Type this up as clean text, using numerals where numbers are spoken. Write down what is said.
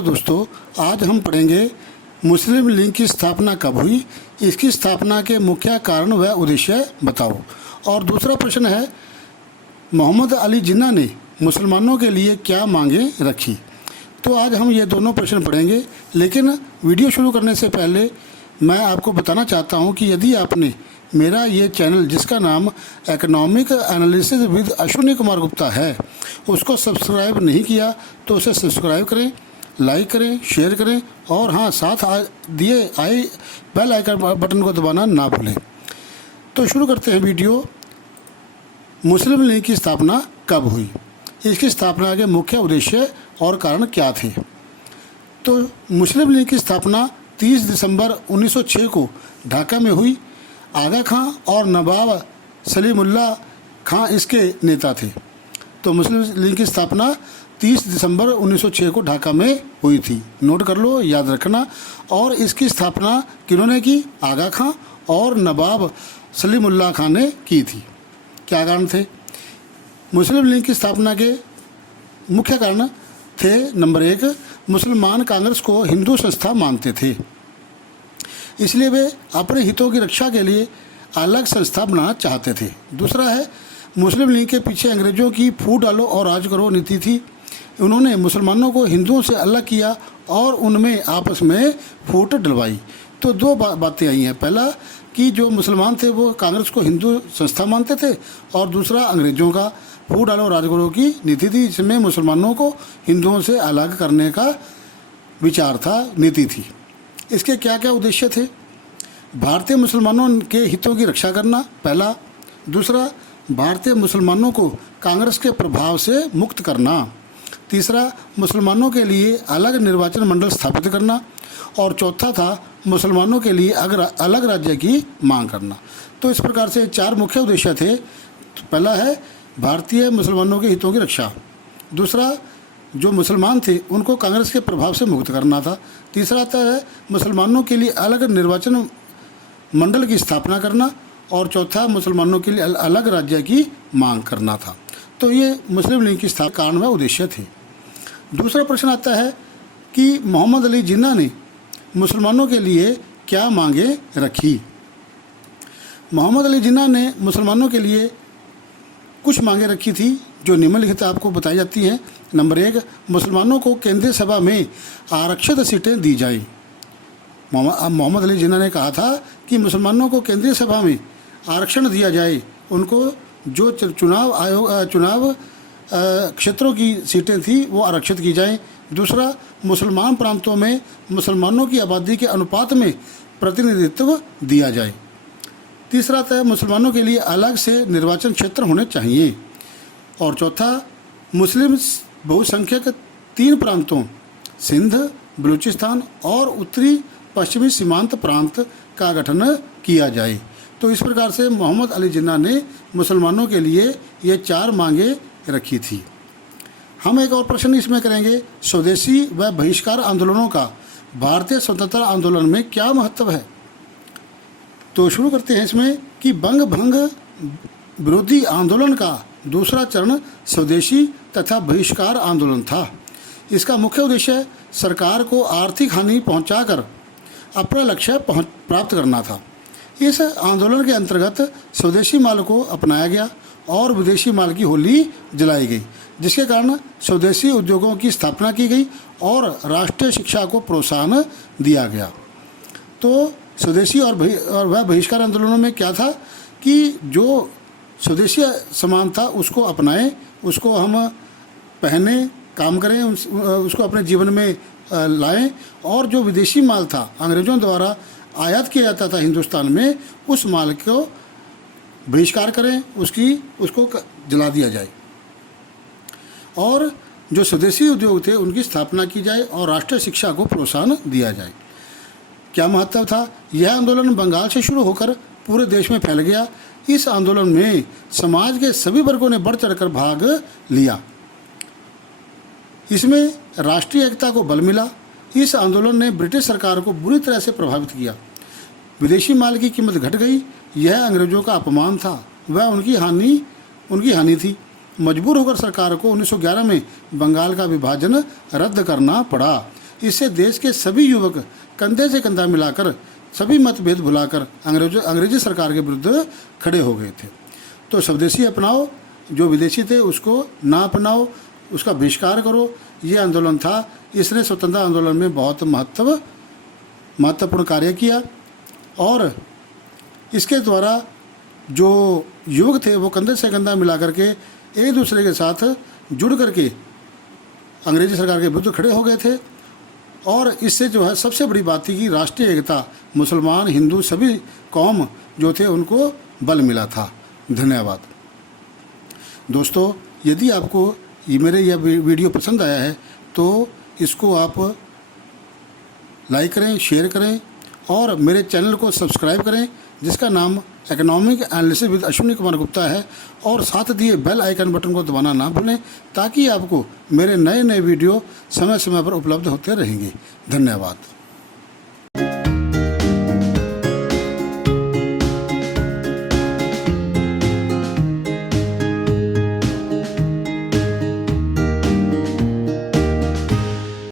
Hello दोस्तों, आज हम पढ़ेंगे मुस्लिम लीग की स्थापना कब हुई, इसकी स्थापना के मुख्य कारण व उद्देश्य बताओ। और दूसरा प्रश्न है, मोहम्मद अली जिन्ना ने मुसलमानों के लिए क्या मांगें रखी। तो आज हम ये दोनों प्रश्न पढ़ेंगे, लेकिन वीडियो शुरू करने से पहले मैं आपको बताना चाहता हूँ कि यदि आपने मेरा ये चैनल जिसका नाम economic analysis with Ashwini Kumar Gupta है उसको सब्सक्राइब नहीं किया तो उसे सब्सक्राइब करें, लाइक करें, शेयर करें और हाँ, साथ दिए आई बेल आइकन बटन को दबाना ना भूलें। तो शुरू करते हैं वीडियो। मुस्लिम लीग की स्थापना कब हुई, इसकी स्थापना के मुख्य उद्देश्य और कारण क्या थे। तो मुस्लिम लीग की स्थापना 30 दिसंबर 1906 को ढाका में हुई। आगा खां और नवाब सलीमुल्लाह खां इसके नेता थे। तो मुस्लिम लीग की स्थापना 30 दिसंबर 1906 को ढाका में हुई थी। नोट कर लो, याद रखना। और इसकी स्थापना किन्होंने की? आगा खां और नवाब सलीमुल्लाह खां ने की थी। क्या कारण थे? मुस्लिम लीग की स्थापना के मुख्य कारण थे, नंबर 1, मुसलमान कांग्रेस को हिंदू संस्था मानते थे, इसलिए वे अपने हितों की रक्षा के लिए अलग संस्था बनाना चाहते थे। दूसरा है, मुस्लिम लीग के पीछे अंग्रेज़ों की फूट डालो और राज करो नीति थी। उन्होंने मुसलमानों को हिंदुओं से अलग किया और उनमें आपस में फूट डलवाई। तो दो बातें आई हैं। पहला कि जो मुसलमान थे वो कांग्रेस को हिंदू संस्था मानते थे, और दूसरा अंग्रेज़ों का फूट डालो राज करो की नीति थी, जिसमें मुसलमानों को हिंदुओं से अलग करने का विचार था, नीति थी। इसके क्या क्या उद्देश्य थे? भारतीय मुसलमानों के हितों की रक्षा करना पहला। दूसरा, भारतीय मुसलमानों को कांग्रेस के प्रभाव से मुक्त करना। तीसरा, मुसलमानों के लिए अलग निर्वाचन मंडल स्थापित करना। और चौथा था, मुसलमानों के लिए अलग राज्य की मांग करना। तो इस प्रकार से 4 मुख्य उद्देश्य थे। पहला है भारतीय मुसलमानों के हितों की रक्षा। दूसरा, जो मुसलमान थे उनको कांग्रेस के प्रभाव से मुक्त करना था। तीसरा आता है मुसलमानों के लिए अलग निर्वाचन मंडल की स्थापना करना। और चौथा, मुसलमानों के लिए अलग राज्य की मांग करना था। तो ये मुस्लिम लीग की स्थापना कारण व उद्देश्य थे। दूसरा प्रश्न आता है कि मोहम्मद अली जिन्ना ने मुसलमानों के लिए क्या मांगें रखी। मोहम्मद अली जिन्ना ने मुसलमानों के लिए कुछ मांगें रखी थी, जो निम्नलिखित आपको बताई जाती हैं। नंबर 1, मुसलमानों को केंद्रीय सभा में आरक्षित सीटें दी जाएं। मोहम्मद अली जिन्ना ने कहा था कि मुसलमानों को केंद्रीय सभा में आरक्षण दिया जाए। उनको जो चुनाव क्षेत्रों की सीटें थी वो आरक्षित की जाएं। दूसरा, मुसलमान प्रांतों में मुसलमानों की आबादी के अनुपात में प्रतिनिधित्व दिया जाए। तीसरा था, मुसलमानों के लिए अलग से निर्वाचन क्षेत्र होने चाहिए। और चौथा, मुस्लिम बहुसंख्यक 3 प्रांतों सिंध, बलूचिस्तान और उत्तरी पश्चिमी सीमांत प्रांत का गठन किया जाए। तो इस प्रकार से मोहम्मद अली जिन्ना ने मुसलमानों के लिए ये 4 मांगें रखी थी। हम एक और प्रश्न इसमें करेंगे, स्वदेशी व बहिष्कार आंदोलनों का भारतीय स्वतंत्रता आंदोलन में क्या महत्व है। तो शुरू करते हैं इसमें कि बंग भंग विरोधी आंदोलन का दूसरा चरण स्वदेशी तथा बहिष्कार आंदोलन था। इसका मुख्य उद्देश्य सरकार को आर्थिक हानि पहुंचाकर अपना लक्ष्य प्राप्त करना था। इस आंदोलन के अंतर्गत स्वदेशी माल को अपनाया गया और विदेशी माल की होली जलाई गई, जिसके कारण स्वदेशी उद्योगों की स्थापना की गई और राष्ट्रीय शिक्षा को प्रोत्साहन दिया गया। तो स्वदेशी और वह बहिष्कार आंदोलनों में क्या था कि जो स्वदेशी सामान था उसको अपनाएं, उसको हम पहने, काम करें, उसको अपने जीवन में लाएं। और जो विदेशी माल था अंग्रेज़ों द्वारा आयात किया जाता था हिंदुस्तान में, उस माल को बहिष्कार करें, उसको जला दिया जाए और जो स्वदेशी उद्योग थे उनकी स्थापना की जाए और राष्ट्रीय शिक्षा को प्रोत्साहन दिया जाए। क्या महत्व था? यह आंदोलन बंगाल से शुरू होकर पूरे देश में फैल गया। इस आंदोलन में समाज के सभी वर्गों ने बढ़ चढ़कर भाग लिया। इसमें राष्ट्रीय एकता को बल मिला। इस आंदोलन ने ब्रिटिश सरकार को बुरी तरह से प्रभावित किया। विदेशी माल की कीमत घट गई। यह अंग्रेज़ों का अपमान था, वह उनकी हानि थी। मजबूर होकर सरकार को 1911 में बंगाल का विभाजन रद्द करना पड़ा। इससे देश के सभी युवक कंधे से कंधा मिलाकर सभी मतभेद भुलाकर अंग्रेजी सरकार के विरुद्ध खड़े हो गए थे। तो स्वदेशी अपनाओ, जो विदेशी थे उसको ना अपनाओ, उसका बहिष्कार करो, ये आंदोलन था। इसने स्वतंत्रता आंदोलन में बहुत महत्वपूर्ण कार्य किया और इसके द्वारा जो युवक थे वो कंधे से कंधा मिला करके एक दूसरे के साथ जुड़ करके अंग्रेजी सरकार के विरुद्ध खड़े हो गए थे। और इससे जो है सबसे बड़ी बात थी कि राष्ट्रीय एकता, मुसलमान हिंदू सभी कौम जो थे उनको बल मिला था। धन्यवाद दोस्तों। यदि आपको ये मेरे यह वीडियो पसंद आया है तो इसको आप लाइक करें, शेयर करें और मेरे चैनल को सब्सक्राइब करें जिसका नाम economic analysis with Ashwini Kumar Gupta है। और साथ दिए बेल आइकन बटन को दबाना ना भूलें ताकि आपको मेरे नए वीडियो समय समय पर उपलब्ध होते रहेंगे। धन्यवाद।